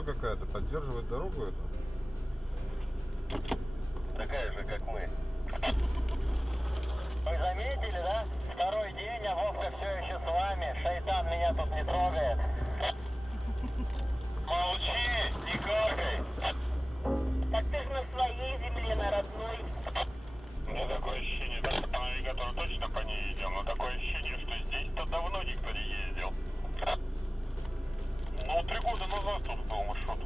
служба какая-то поддерживает дорогу эту? Такая же, как мы. Вы заметили, да? Второй день, а Вовка все еще с вами. Шайтан меня тут не трогает. Молчи, не каркай. Так ты же на своей земле, на родной. У меня такое ощущение, так по навигатору точно по ней идем, но такое ощущение, что здесь-то давно никто не ездил. Ну, 3 года назад тут был маршрут.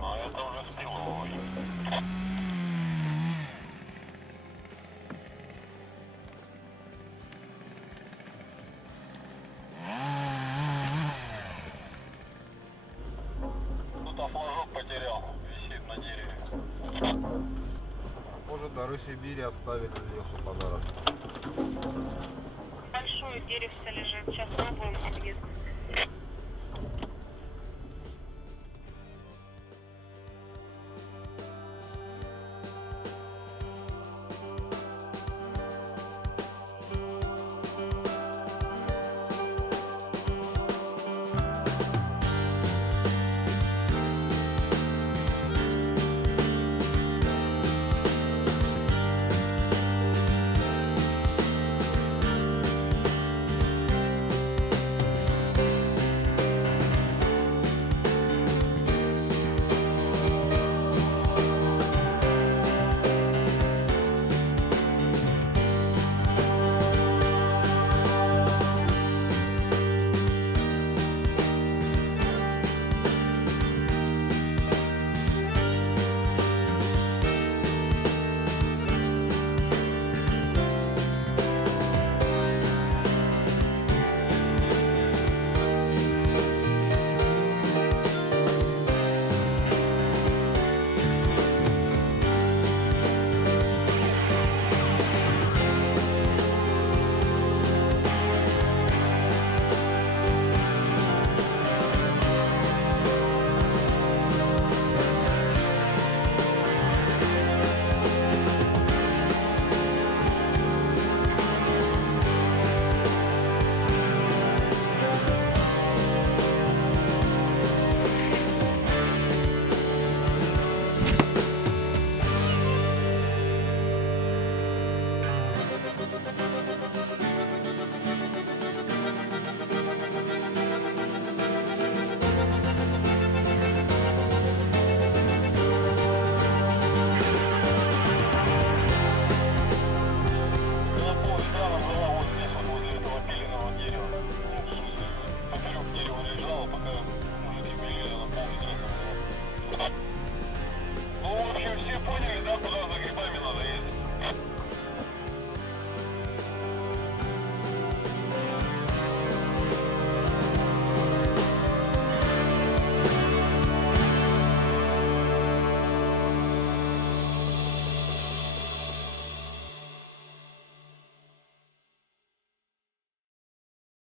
Но это уже спиловый. Тут флажок потерял, висит на дереве. Может, дары Сибири оставили в лесу подарок. Большое деревце лежит, сейчас